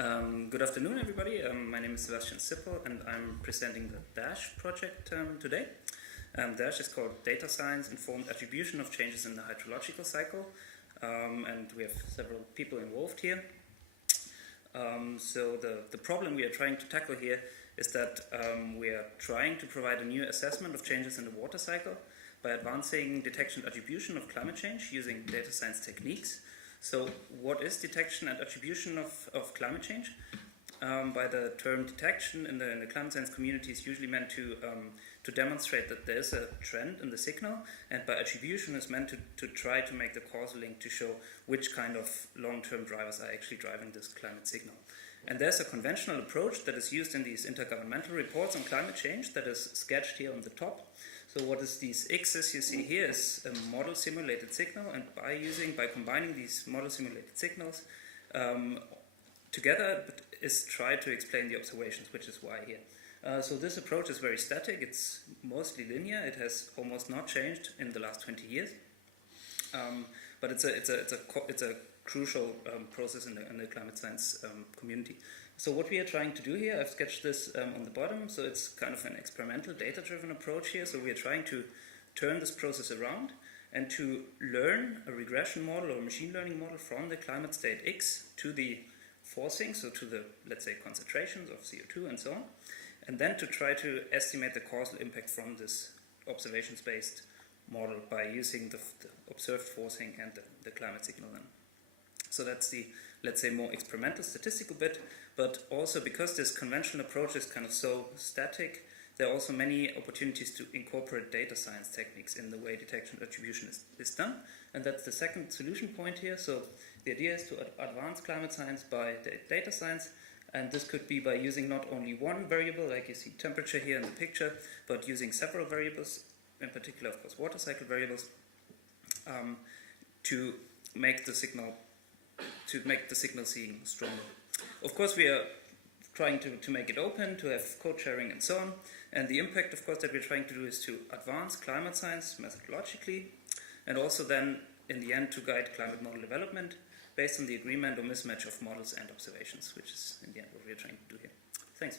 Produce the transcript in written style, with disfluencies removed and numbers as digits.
Good afternoon, everybody. My name is Sebastian Sippel, and I'm presenting the DASH project today. DASH is called Data Science Informed Attribution of Changes in the Hydrological Cycle, and we have several people involved here. So the problem we are trying to tackle here is that we are trying to provide a new assessment of changes in the water cycle by advancing detection and attribution of climate change using data science techniques. So what is detection and attribution of climate change? By the term detection in the climate science community is usually meant to demonstrate that there is a trend in the signal, and by attribution is meant to try to make the causal link to show which kind of long-term drivers are actually driving this climate signal. And there's a conventional approach that is used in these intergovernmental reports on climate change that is sketched here on the top. So what is these X's you see here is a model simulated signal, and by combining these model simulated signals together is try to explain the observations, which is why here. So this approach is very static, it's mostly linear, it has almost not changed in the last 20 years. But it's a crucial process in the climate science community. So what we are trying to do here, I've sketched this on the bottom, so it's kind of an experimental data-driven approach here. So we are trying to turn this process around and to learn a regression model or a machine learning model from the climate state X to the forcing, so to the, let's say, concentrations of CO2 and so on, and then to try to estimate the causal impact from this observations-based model by using the observed forcing and the climate signal then. So that's the, let's say, more experimental statistical bit, but also because this conventional approach is kind of so static, there are also many opportunities to incorporate data science techniques in the way detection attribution is done, and that's the second solution point here. So the idea is to advance climate science by data science, and this could be by using not only one variable, like you see temperature here in the picture, but using several variables, in particular, of course, water cycle variables, to make the signal seeing stronger. Of course, we are trying to make it open, to have code sharing and so on, and the impact, of course, that we're trying to do is to advance climate science methodologically, and also then, in the end, to guide climate model development based on the agreement or mismatch of models and observations, which is, in the end, what we're trying to do here. Thanks.